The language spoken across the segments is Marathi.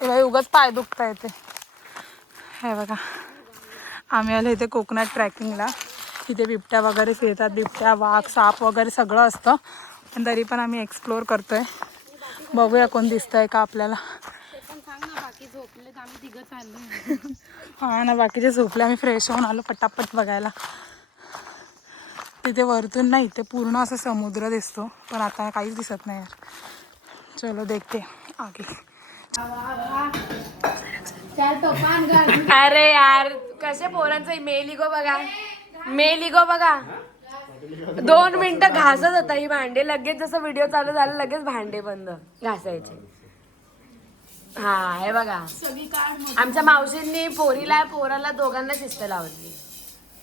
तेव्हा उगाच पाय दुखता येते. हे बघा आम्ही आलो इथे कोकणात ट्रॅकिंगला. इथे बिबट्या वगैरे फिरतात, बिबट्या वाघ साप वगैरे सगळं असतं. पण तरी पण आम्ही एक्सप्लोअर करतोय. बघूया कोण दिसतंय का आपल्याला. हा ना, बाकीचे झोपले. आम्ही फ्रेश होऊन आलो पटापट बघायला. तिथे वरतून नाही, इथे पूर्ण असं समुद्र दिसतो, पण आता काहीच दिसत नाही यार. चलो देखते आगे. अरे यार कसे पोरांचं मेलिगो बघा, मेलिगो बघा. 2 मिनिटं घासत होता ही भांडे, लगेच जसं व्हिडिओ चालू झाला लगेच भांडे बंद घासायचे. हा हे बघा, आमच्या मावशींनी पोराला दोघांना शिस्त लावली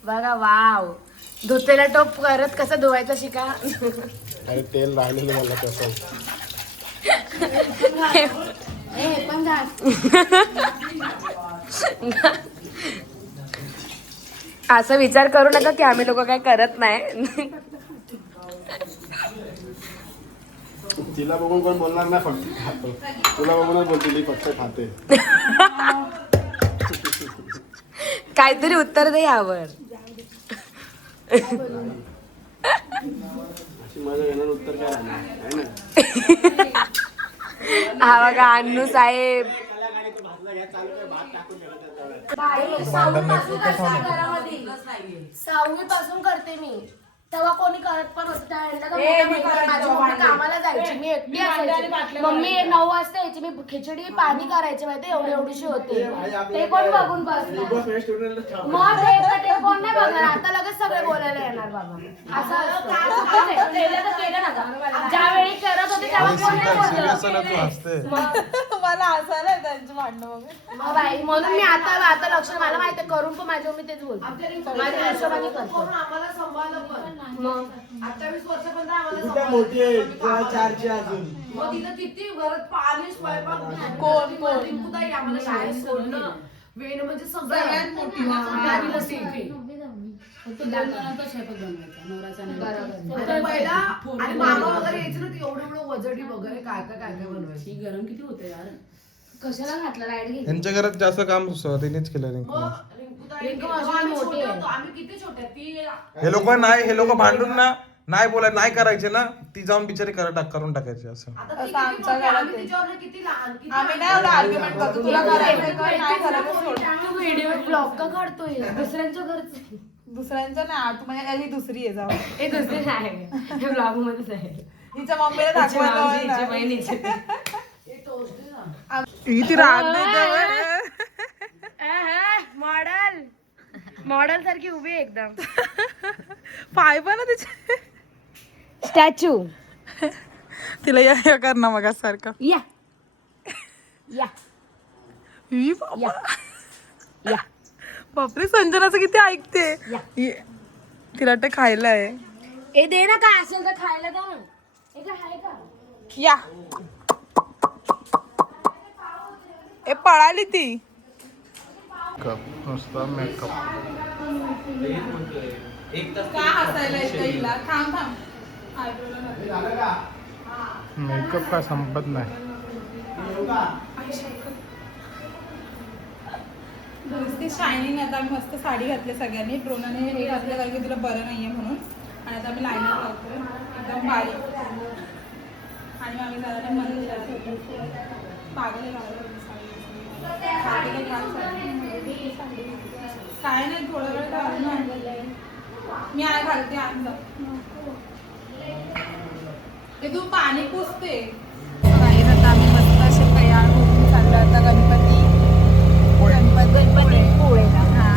बघा. वाव, धुतेला टोप करत कसं धुवायचं शिका. अरे तेल राहिलेलं मला तसं. असं विचार करू नका की आम्ही लोक काय करत नाही. तिला बघून कोण बोलणार नाही, फक्त खातो. तुला बघूनच बोलते फक्त खाते. काहीतरी उत्तर दे यावर. अशी माझं येणार उत्तर काय राहणार. हा बघा अन्नू साहेब. सहावी पासून करते मी, तेव्हा कोणी करत पण होतं. कामाला जायची मी एकटी असायची. मम्मी 9 वाजता यायची, मी खिचडी पाणी करायचे माहिती, एवढीशी होते. ते कोण बघून बसणार, मग ते कोण नाही बघणार. आता लगेच सगळे बोलायला येणार बाबा. असं ज्यावेळी करत होते तेव्हा कोण नाही बोललं. मला असायला त्यांची भांडणं बघून. बाई म्हणून मी आता लक्ष, मला माहिती आहे करून पण माझ्या मी तेच बोलतो. माझ्या हिशोबाने करतो. मग 28 वर्षापर्यंत आम्हाला मोठी आहे 4ची अजून. मग तिथं किती घरात पाणी स्वयंपाक कोण रिंकूताई आम्हाला शाळेत सोडणं वेण म्हणजे सगळ्यात मोठी. पहिला आणि मामा वगैरे यायचे ना, एवढं वजडी वगैरे काय बनवायची. गरम किती होते यार. कशाला घातलं लाईट घेतली. त्यांच्या घरात जास्त काम तिनेच केलं. हे लोक भांडून ना नाही बोलाय नाही करायचे ना, ती जाऊन बिचारी करून टाकायची. असं आमच्या घरात आम्ही नाही एवढं आर्ग्युमेंट करतो. तुला व्हिडिओ ब्लॉग का काढतोय दुसऱ्यांच्या घरचं. दुसऱ्यांचं नाही, तू म्हणजे ही दुसरी आहे. जाऊ हे दुसरी नाही, हे ब्लॉग मध्येच आहे. हिच्या मम्मीला दाखवायला बहिणीची ती राग मॉडेल सारखी उभी आहे एकदम. पाय पण तिचे स्टॅच्यू. तिला या कर ना मग सारखं. या या बाबा, या बापरे, संजनाचं किती ऐकते. तिला वाटतं खायला आहे. ए दे ना, काय असेल तर खायला द्या ना. हे काय आहे का. या ए पळाली ती. नुसता मेकअप. मेकअप काय संपत नाही. शायनिंग. आता आम्ही मस्त साडी घातली सगळ्यांनी. प्रोनाने हे घातलं कारण की तुला बरं नाहीये म्हणून. आणि आता आम्ही लायनर लावतोय एकदम बारीक. आणि आम्ही जरा पागल काय नाही, थोडा वेळ घालून आणलेलं आहे मी. आहे घालते आमचं. ते तू पाणी पुसते. आता आम्ही मस्त असे तयार होऊन चाललो आता गणपती पोळेला. हा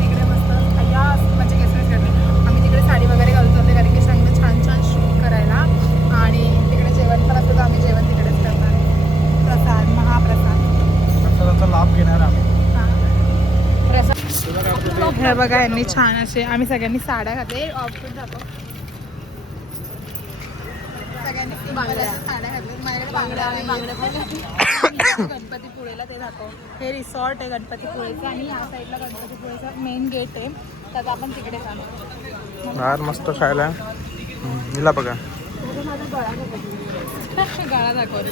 तिकडे मस्त म्हणजे केसरीच करते आम्ही. तिकडे साडी वगैरे घालून जाते कारण की चांगलं छान छान शूट करायला. आणि तिकडे जेवण पण असतं, आम्ही जेवण तिकडेच करणार. प्रसाद, महाप्रसाद, प्रसादाचा लाभ घेणार आम्ही. हे बघा यांनी छान असे आम्ही सगळ्यांनी साड्या घातले. आउटफिट दाखव. सगळ्यांनी साड्या घातल्या. माझ्याकडे बांगड्या गणपतीपुळेला ते दाखव. हे रिसॉर्ट आहे गणपतीपुळेचं आणि या साईडला गणपतीपुळेचं मेन गेट आहे. तर आपण तिकडे जाणार. बाहेर मस्त खायला. हिला बघा गाळा दाखवले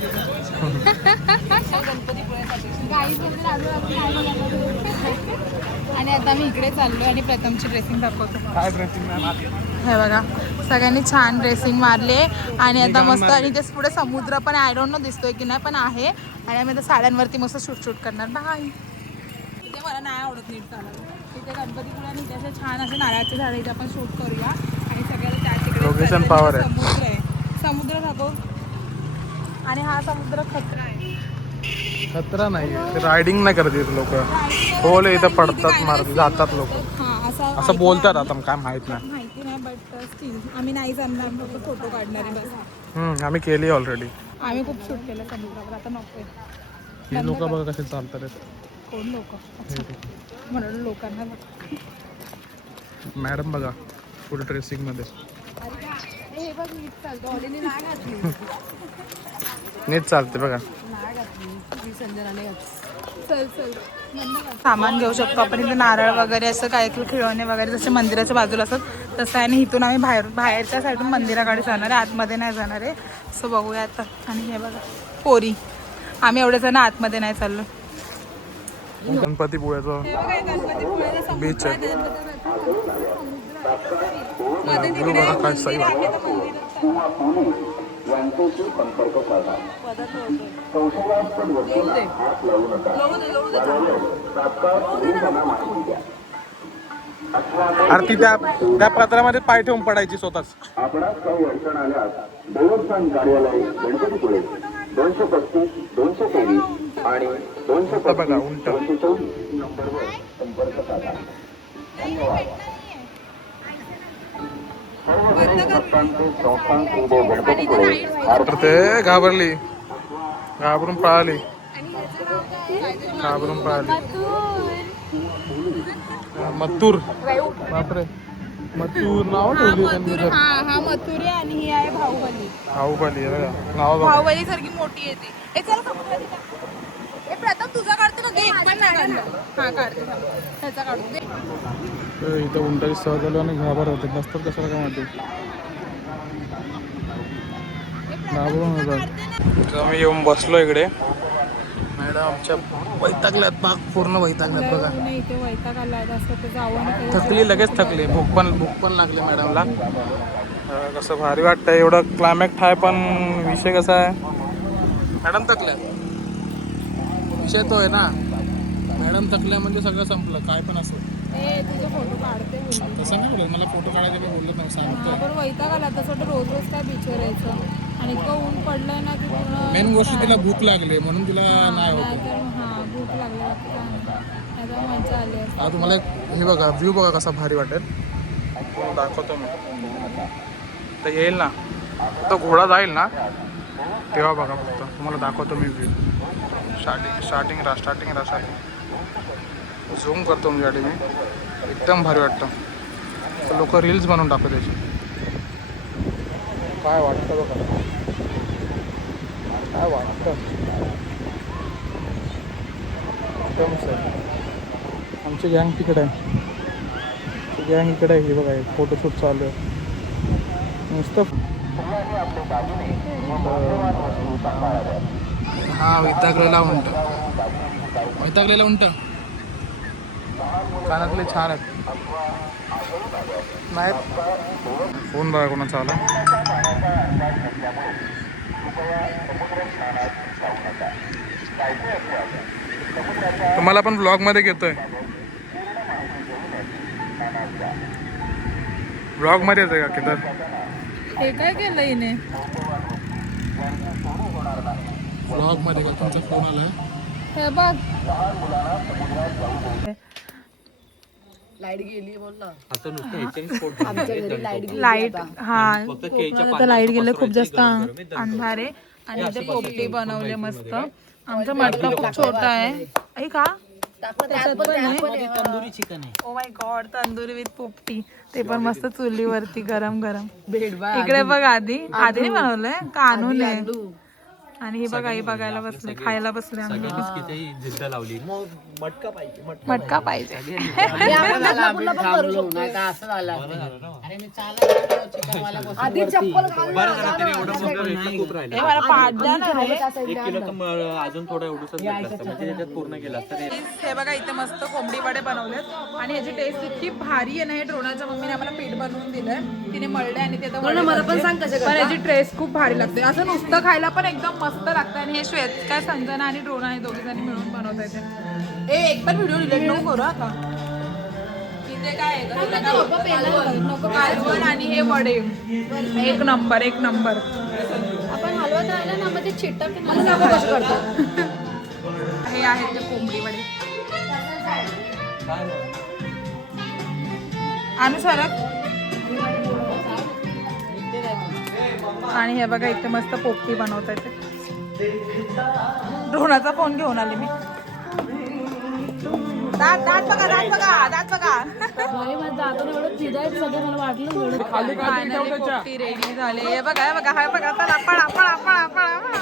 आणि आता मी इकडे चाललो आणि प्रथमची ड्रेसिंग दाखवतो. काय ड्रेसिंग हे बघा सगळ्यांनी छान ड्रेसिंग मारले आणि आता मस्त आणि ते पुढे समुद्र पण आय डोंट नो दिसतोय की नाही पण आहे आणि आम्ही आता साड्यांवरती मस्त शूट करणार. बाय. इथे मला नाही आवडत नीट चालायला. तिथे गणपतीपुळे आणि इथे असे छान असे नारळाचे झाडं इथे आपण शूट करूया आणि सगळ्याला त्या तिकडे लोकेशन पॉवर आहे. समुद्र आहे. समुद्र दाखव आणि हा समुद्र खतरा आहे. खतरा नाही रायडिंग नाही करत येत लोक. होल इथं पडतात मारतात जातात लोक असं बोलतात. आता काय माहित नाही माहिती नाही बट स्टील आम्ही नाही जाणार. आम्ही फक्त फोटो काढणार आहे बस. आम्ही केली ऑलरेडी. आम्ही खूप शूट केलं समुद्रावर आता नकोय. ही लोक बघा कसे चालतात. कोण लोक म्हणून लोकांना मॅडम बघा फुल ड्रेसिंग मध्ये हे बघ नीट चालतो ऑलीने नाही घातली. नीट चालते बघा. नाही घातली मी संजनाने घातली. चल चल सामान घेऊ शकतो आपण. इथे नारळ वगैरे असं काय खेळणे वगैरे जसे मंदिराच्या बाजूला असतात तसं आहे. आणि इथून आम्ही बाहेरच्या साईडून मंदिराकडे जाणार आहे. आतमध्ये नाही जाणार आहे. सो बघूया आता. आणि हे बघा पोरी आम्ही एवढे जण आतमध्ये नाही चाललो. गणपतीपुळ्याचं बीच आहे. व्ह्यू बघा काय सही वाटतं. आरती त्या पत्रामध्ये पाय ठेवून पडायची स्वतःच. आपणास काही अडचण आल्यास देवस्थान कार्यालय गणपतीपुळे 235 223 आणि 224 नंबरवर संपर्क साधा. धन्यवाद. सर्व भक्तांचे संस्थान श्री गणपतीपुळे तर ते घाबरली. घाबरून पळाली. मथुर. बापरे मथुर नाव ठेवली त्यांनी. हा मथुरी आणि ही आहे बाहुबली. बाहुबली नाव बघा. बाहुबली सारखी मोठी येते. हे चल हे प्रथम तुझा काढतो ना. एक पण नाही काढलं. हा काढते ह्याचा काढतो दे. इथं उंटाची सहज आलो आणि घाबर होते. नसतात कशाला काय माहिती. घाबरून होतात. आम्ही येऊन बसलो इकडे. मॅडम आमच्या वैतागल्यात. बाग पूर्ण वैतागल्यात बघा. नाही इथे वैताग आलाय असं ते जावं. थकली लगेच थकली. भूक पण लागली मॅडमला. कसं भारी वाटतंय. एवढं क्लायमॅक्ट आहे पण विषय कसा आहे मॅडम थकल्या. विषय तो आहे ना मॅडम थकल्या म्हणजे सगळं संपलं. काय पण असं तुझे फोटो काढते तसं नाही बोलत. मला फोटो काढायचे मी बोललो नाही सांगतो. पण वैताग आला तसं वाटतं रोज रोज काय बीचवर यायचं. आणि इतकं ऊन पडलंय ना की पूर्ण. मेन गोष्ट तिला भूक लागली म्हणून तिला नाही होत. तर हा भूक लागली आता मजा आली. आता तुम्हाला हे बघा व्ह्यू बघा कसा भारी वाटेल. दाखवतो मी. तर येईल ना तो घोडा जाईल ना तेव्हा बघा फक्त तुम्हाला दाखवतो मी व्ह्यू. स्टार्टिंग झूम करतो तुमच्यासाठी मी. एकदम भारी वाटतं. तर लोक रील्स बनवून टाकतात त्याची. काय वाटतं बघा. काय वाटतं एकदम सर. आमची गँग तिकडे आहे. गँग इकडे आहे. हे बघा फोटोशूट चालू आहे नुसतं. हा वैतागलेला उंट. कानातले छान आहेत. नाही फोन बघा कोणाचा आला. तुम्हाला पण ब्लॉग मध्ये घेतोय. ब्लॉग मध्ये येतोय का केदार. हे काय केलं हिने. ब्लॉग मध्ये का तुमचा फोन आला. हे बघ लाईट गेली बोल ना. लाईट हा कोकणात लाईट गेले. खूप जास्त अंधारे आणि इथे पोपटी बनवले मस्त. आमचा मटका खूप छोटा आहे. का oh my God tandoori with पोपटी. ते पण मस्त चुलीवरती गरम गरम. इकडे बघ आधी नाही बनवलंय का आणून आणि ही बघा ही बघायला बसले, खायला बसले आम्ही दोघी. जिद्द लावली मग मटका पाहिजे मटका पाहिजे. आधी चप्पल घाल ना. हे मला पाठ द्या ना रे. 1 किलो अजून थोडं एवढंच असतं म्हणजे त्याच्यात पूर्ण केलं असतं. हे बघा इथे मस्त कोंबडी वडे बनवलेत आणि याची टेस्ट इतकी भारी आहे ना. हे ड्रोनाच्या मम्मीने आम्हाला पीठ बनवून दिलंय, तिने मळले आणि ते आता वडे मला पण बनवले. सांग कसे पण याची टेस्ट खूप भारी लागते. असं नुसतं खायला पण एकदम मस्त लागतं. आणि हे श्वेत काय संजना आणि ड्रोना हे दोघी जणी मिळून बनवत आहेत. एक पण व्हिडिओ डिलीट नको करू आता. इथे काय आहे नको कालवण आणि हे वडे एक नंबर एक नंबर. आपण हलवत राहिलं ना मग ते चिटक कसं करतो. हे आहेत ते कोंबडी वडे. आणि सरक. आणि हे बघा इथे मस्त पोपटी बनवता येते. ड्रोनाचा फोन घेऊन आले मी. दात दात बघा दात बघा दात बघा. Finally पोपटी रेडी झाले. हे बघा हे बघा हे बघा. चला पळा पळा पळा पळा पळा.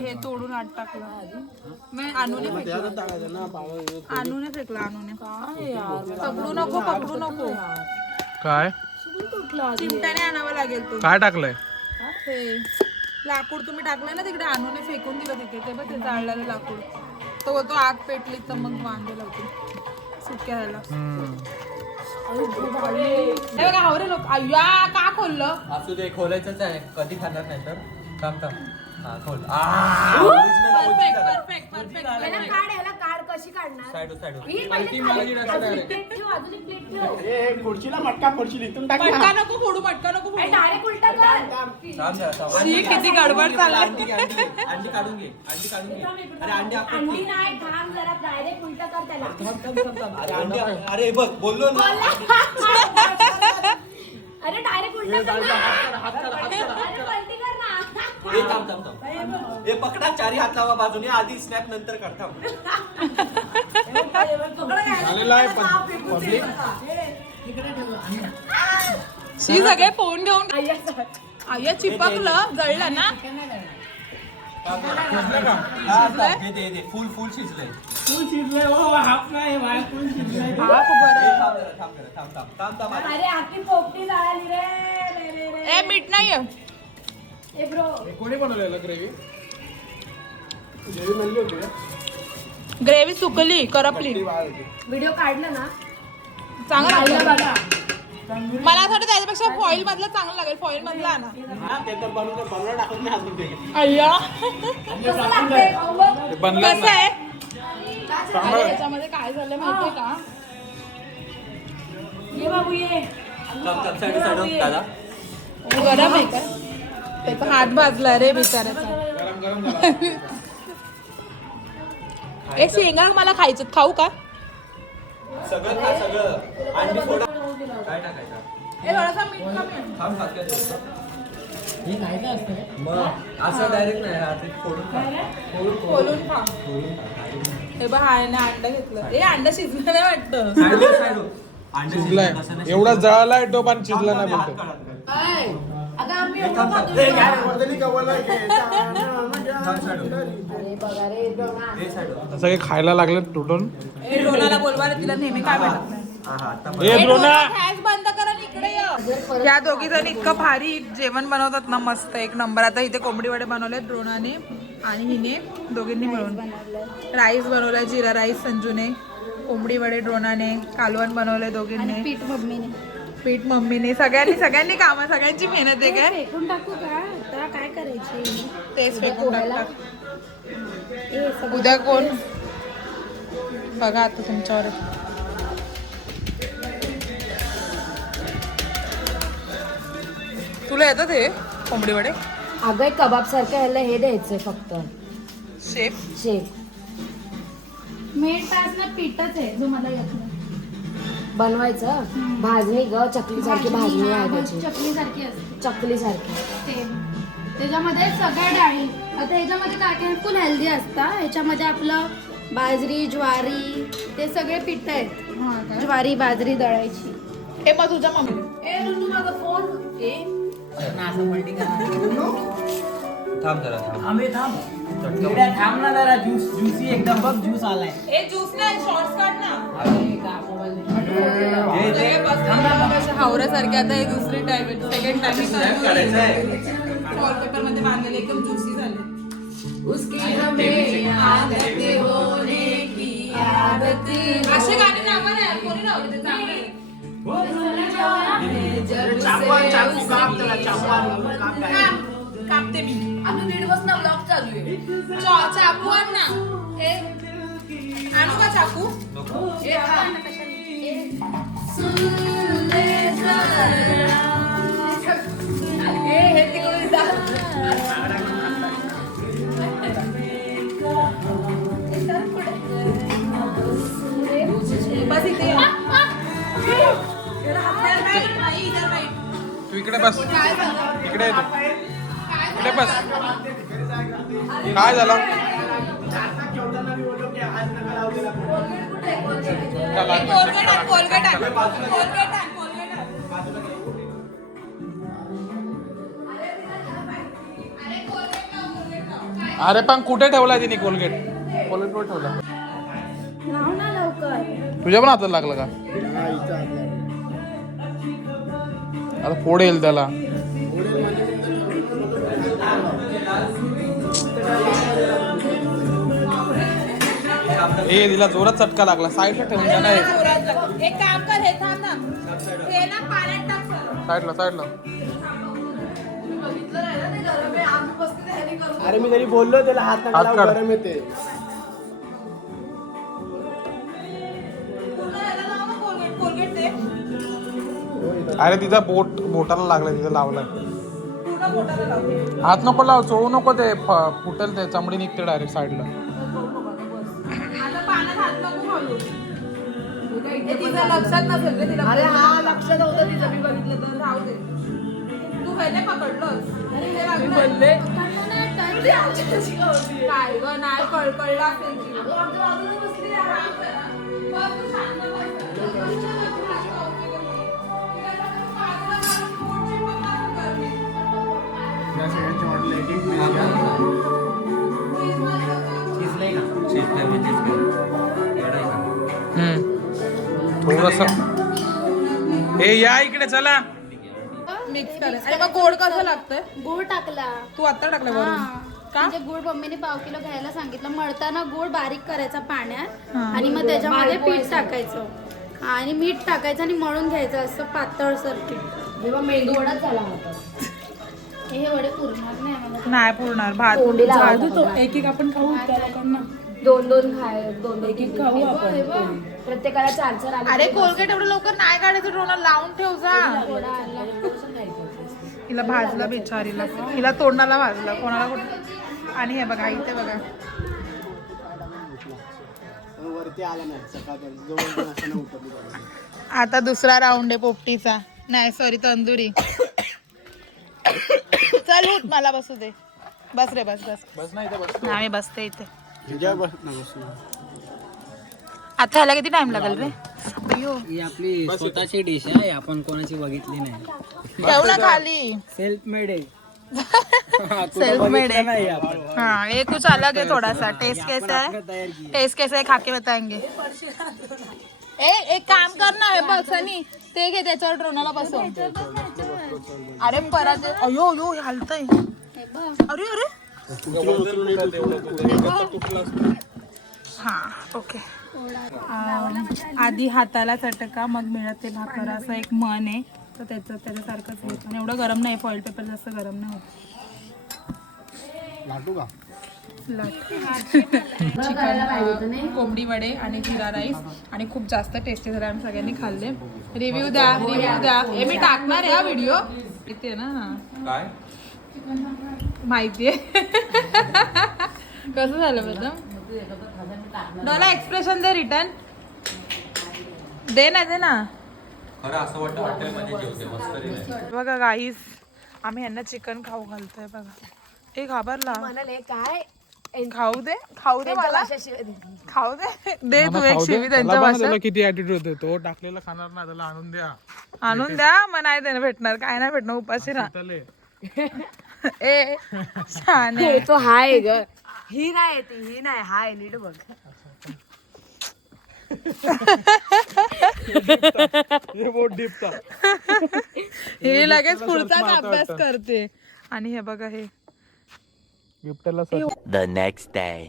हे तोडून आत टाकलं. मी आणूने फेकलं. आणूने फेकलं आणूने. पकडू नको. काय चिमट्याने आणावं लागेल तो. काय टाकलंय? हे लाकूड तुम्ही टाकलं ना तिकडे, आणूने फेकून दिलं तिथे. ते बघ ते जाळलेलं लाकूड. तो आग पेटली तर मग वांदे लावतील सुक्या ह्याला. हे बघा हावरे लोक. अय्या का खोललं? असू दे खोलायचंच आहे. कधी खाणार नाही तर थांब हा खोल. परफेक्ट काढ कशी काढणार साईड साईड खुर्चीला मटका फोडशील इथून टाक. मटका नको फोडू. डायरेक्ट उलटा कर शी, किती गडबड चालली. अंडी काढून घे. अरे अंडी अंडी नाही थांब जरा डायरेक्ट उलटा कर त्याला अरे अंडी अरे बघ बोललो ना. अरे डायरेक्ट उलटा कर ना. अरे पलटी कर ना. हे थांब. हे पकडा चारी हात लावा बाजूने. आधी स्नॅप नंतर काढता. शी सगळे फोन घेऊन. अय्या चिपकलं जळलं ना. दे फुल शिजलंय. हाफ बरं. अरे आखी पोपटी जाळली रे ए मीठ नाहीये. ए ब्रो कोणी बनवलेलं ग्रेव्ही? ग्रेव्ही सुकली करपली. व्हिडिओ काढला ना चांगलं लागलं. बघा मला असं वाटतं त्याच्यापेक्षा फॉईल मधलं चांगलं लागेल. फॉईल मधलं आणा. ते तर बनवलं टाकून नाही अजून ते. अय्या कसं लागतंय खाऊ बघ. कसं आहे? अरे, याच्यामध्ये काय झालं माहितीये का? ये बाबू ये दादा गरम आहे का? त्याचा हात भाजला रे बिचाराचा. एक शेंगा मला खायचं. खाऊ का? सगळं खा सगळं. अंडी फोडा. काय टाकायचं? ए, थोडासा मीठ कमी आहे. थांब मग असं डायरेक्ट नाही आधी फोडून खा. खोलून खा. हे बघ हा अंडा घेतलं. ए अंडा शिजलं नाही वाटतं. अंडे शिजलाय. एवढा जळालाय टोप आणि शिजला नाही बोलतो. अगं आम्ही सगळे खायला लागले तुटून. ए ड्रोनाला बोलवा रे, तिला नेहमी काय भेटत नाही. ए ड्रोना गॅस बंद करा आणि इकडे ये. या दोघी जण इतकं भारी जेवण बनवतात ना, मस्त एक नंबर. आता इथे कोंबडी वडे बनवलेत ड्रोनाने आणि हिने दोघींनी मिळून. राईस बनवलाय, जिरा राईस संजूने, कोंबडी वडे ड्रोनाने, कालवण बनवलंय दोघींनी, पीठ मम्मीने. सगळ्यांनी कामं, सगळ्यांची मेहनत आहे. काय फेकून टाकू का आता काय करायची तेच फेकून टाकतात. उद्या कोण बघा आता तुमच्यावर. तुला येतात हे कोंबडी वडे? अगं कबाब सारखं ह्याला हे द्यायचंय फक्त शेफ. शेक. मेन टास्क ना पीठच आहे जो मला येत नाही. बनवायचं भाजणी ग, चकली सारखी भाजणी आहे त्याची. चकली सारखी असते चकली सारखी. त्याच्यामध्ये सगळ्या डाळी. आता ह्याच्यामध्ये काय काय फुल हेल्दी असतात. ह्याच्यामध्ये आपलं बाजरी, ज्वारी, ते सगळे पीठ आहेत. ज्वारी बाजरी दळायची. हे मग तुझ्या मम्मी ए नुनू माझा फोन. थांब जरा थांब. आम्ही थांब ना जरा ज्यूसी एकदम बघ ज्यूस आलाय ए ज्यूस नाही शॉर्ट्स काढ ना हावऱ्यासारखे आता हे दुसरी टाइम सेकंड टाइम वॉलपेपर मध्ये बांधलेले एकदम ज्युसी झाले असे गाणे लावा ना कोणी लावले ते चांगले कापते मी आपलं 1.5 वाजता ब्लॉग चालू आहे. चाकू आण ना हे आणू का चाकू हे तिकडून जा. बस इथे ये. नाही, इधर नाही. तू इकडे बस इकडे ये तू. इकडे बस काय झालं चला. कोलगेट आण, कोलगेट आण. कोलगेट आण, कोलगेट आण. अरे पण कुठे ठेवलाय तिने कोलगेट कोलगेट कुठे ठेवला लाव ना लवकर. तुझ्या पण हातात लागलं का आता फोड येईल त्याला ए तिला जोरात चटका लागला साईडला ठेवून द्या ना एक काम कर हे थांब ना हे ना पाण्यात टाक सरळ. साईडला साईडला अरे मी तरी बोललो त्याला हात हात नका काढ. गरम येते पूर्ण याला लाव ना कोलगेट कोलगेट दे अरे तिचा बोटाला लागलाय तिचा लावलाय पूर्ण बोटाला लाव हात नको लाव चोळू नको ते फुटेल ते चमडी निघते डायरेक्ट साईडला आता पाण्यात हात नको घालू हे तिचं लक्षात नसेल रे तिला अरे हा लक्षात होतं तिचं मी बघितलं तर राहू दे तू ह्याने पकडलंस आणि हे लागलं बोलले काय ग नाही कळकळला असेल की थोडस ए या इकडे चला मिक्स करायचं अरे मग गोड कसं लागतंय गुळ टाकला. तू आता टाकलं वरून का म्हणजे गुळ मम्मीने पाव किलो घ्यायला सांगितलं. मळताना गुळ बारीक करायचा पाण्यात आणि मग त्याच्यामध्ये पीठ टाकायचं आणि मीठ टाकायचं आणि मळून घ्यायचं असं पातळसर पीठ. जेव्हा मेंदू वडाच झाला होता. हे वडे पुरणार नाही आम्हाला. नाही पुरणार भात तोंडी लावायला जाऊ दे तो बघा. एक एक आपण खाऊ त्या लोकांना 2-2 खाय 2-2 खाऊ आपण प्रत्येकाला 4-4 आले. अरे कोलगेट एवढं लवकर नाही काढायचं ड्रोनर लावून ठेव जा हिला भाजला बिचारीला हिला तोंडाला भाजला कोणाला कुठं आणि हे बघा इथे बघा वरती आला नाही सकाळपर्यंत जवळ असताना उतरली आता दुसरा राऊंड आहे पोपटीचा नाही सॉरी तंदुरी चल उठ मला बसू दे बस रे बस बस बस नाही बस आम्ही बसते इथे तुझ्या बस ना बसून आता ह्याला किती टाइम लागेल रे अय्यो ही आपली स्वतःची डिश आहे आपण कोणाची बघितली नाही ठेव ना खाली सेल्फ मेड आहे सेल्फ मेड है नाही आपण हाँ ये कुछ अलग है थोड़ा सा टेस्ट कैसा है टेस्ट कैसा है खा के बताएंगे ए एक काम करना है बघ सनी ते घे त्याच्यावर ड्रोनाला बसव अरे परत अयो अयो हलतय अरे अरे हा ओके आधी हाताला चटका मग मिळते भाकर असं एक मन आहे तर त्याच्यासारखंच होतं आणि एवढं गरम नाही फॉइल पेपर जास्त गरम नाही होत लाटू का चिकन कोंबडी वडे आणि जिरा राईस आणि खूप जास्त टेस्टी झाले आम्ही सगळ्यांनी खाल्ले रिव्ह्यू द्या हे मी टाकणार आहे हा व्हिडिओ इथे ना काय माहितीये कसं झालं बरं डोला एक्सप्रेशन दे रिटर्न दे ना खरं असं वाटतं हॉटेलमध्ये जेवते मस्त बघा गाईस आम्ही यांना चिकन खाऊ घालतोय बघा एक घाबरला म्हणाले काय खाऊ दे मला भाषा शिवाय दे. खाऊ दे तू एक खाऊ दे. शिवी त्याला त्यांच्या बघा ना भाषेत त्याला किती ऍटिट्यूड होते तो टाकलेला खाणार ना त्याला आणून द्या आणून द्या मग नाही त्याला भेटणार काय नाही भेटणार उपाशी राहा चले ए छान आहे तो हाय ग ही नाही येते ही नाही हाय नीट बघ हे बोट डिपता हे लगेच पुढचाच अभ्यास करते आणि हे बघा हे बिबट्याला The next day.